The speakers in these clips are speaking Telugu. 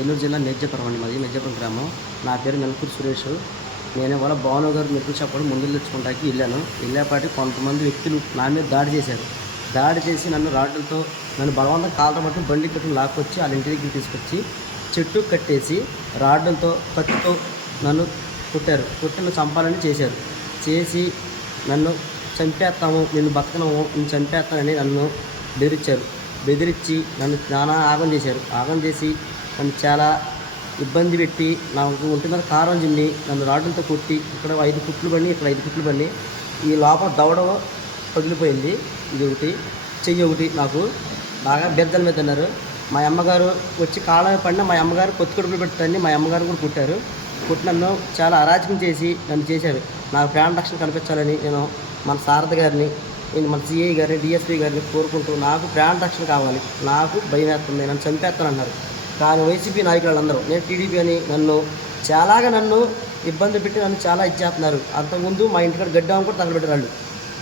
ఏలూరు జిల్లా మేజ్జపురం అండి మాది మేజ్జపురం గ్రామం. నా పేరు నలుపూరి సురేష్. నేను ఇవాళ భావన గారు మెరుపు చెప్పడం ముందు తెచ్చుకుంటాకి వెళ్ళాను. వెళ్ళేపాటి కొంతమంది వ్యక్తులు నా మీద దాడి చేశారు. దాడి చేసి నన్ను రాడ్లతో నన్ను బలవంతం కాలతో మట్టు బండి కట్టుకుని లాక్కొచ్చి వాళ్ళ ఇంటి దగ్గరికి తీసుకొచ్చి చెట్టు కట్టేసి రాడ్లతో కత్తితో నన్ను కొట్టారు. కొట్టి చంపాలని చేశారు. చేసి నన్ను చంపేస్తాము నిన్ను బతకనము నేను చంపేస్తానని నన్ను బెదిరించారు. బెదిరించి నన్ను చాలా ఆగం చేశారు. ఆగం చేసి నన్ను చాలా ఇబ్బంది పెట్టి నాకు ఒంటి మీద కారం చిమ్మి నన్ను రాడ్లతో కొట్టి ఇక్కడ ఐదు కుట్లు పడి ఇక్కడ ఐదు కుట్లు పడి ఈ లోపల దవడ పగిలిపోయింది. ఇది ఒకటి. చెయ్యి ఒకటి. నాకు బాగా బెద్దల మీద తిన్నారు మా అమ్మగారు వచ్చి కాలమే పడిన మా అమ్మగారు కొత్త కొడుకులు పెట్టండి మా అమ్మగారు కూడా కుట్టారు. కుట్టి నన్ను చాలా అరాచకం చేసి నన్ను చేశారు. నాకు ప్రాణ రక్షణ కనిపించాలని నేను మన సారథ గారిని నేను మన సిఐ గారిని డిఎస్పీ గారిని కోరుకుంటూ నాకు ప్రాణ రక్షణ కావాలి. నాకు భయం వేస్తుంది. నన్ను చంపేస్తాను అన్నారు కానీ వైసీపీ నాయకులు అందరూ నేను టీడీపీ అని నన్ను చాలాగా నన్ను ఇబ్బంది పెట్టి నన్ను చాలా ఇచ్చేస్తున్నారు. అంతకుముందు మా ఇంటికాడ గడ్డం కూడా తగలబెట్టారు వాళ్ళు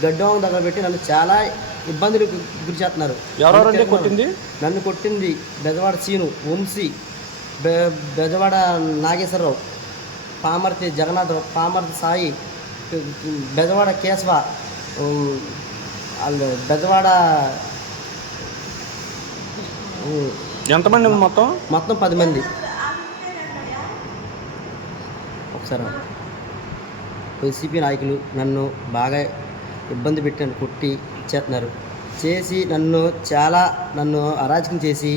గడ్డం తగలబెట్టి నన్ను చాలా ఇబ్బందులు గురి చేస్తున్నారు. కొట్టింది? నన్ను కొట్టింది బెజవాడ సీను వంశీ బె బెజవాడ నాగేశ్వరరావు పామర్తి జగన్నాథరావు పామర్తి సాయి బెజవాడ కేశవ వాళ్ళు బెజవాడ ఎంతమంది మొత్తం? మొత్తం పది మంది. ఒకసారి వైసీపీ నాయకులు నన్ను బాగా ఇబ్బంది పెట్టి నన్ను కొట్టి చేస్తున్నారు చేసి నన్ను చాలా నన్ను అరాచకం చేసి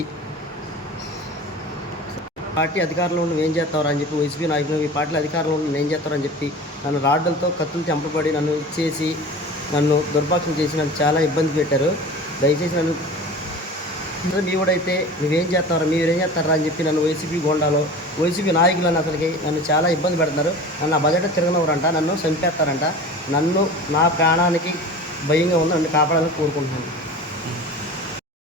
పార్టీ అధికారంలో ఉన్న ఏం చేస్తావు అని చెప్పి వైసీపీ నాయకులు ఈ పార్టీలో అధికారంలో ఉన్న ఏం చేస్తారని చెప్పి నన్ను రాడ్లతో కత్తులు చంపబడి నన్ను చేసి నన్ను దుర్భాషణ చేసి నన్ను చాలా ఇబ్బంది పెట్టారు. దయచేసి నన్ను అందరూ మీ నువ్వేం చేస్తారా మీరు ఏం చేస్తారా అని చెప్పి నన్ను వైసీపీ గోండాలో వైసీపీ నాయకులు నన్ను అసలుకి నన్ను చాలా ఇబ్బంది పెడుతున్నారు. నన్ను ఆ బజెట్ తిరగనవరంట నన్ను చంపేస్తారంట. నన్ను నా ప్రాణానికి భయంగా ఉంది నన్ను కాపాడాలని కోరుకుంటున్నాను.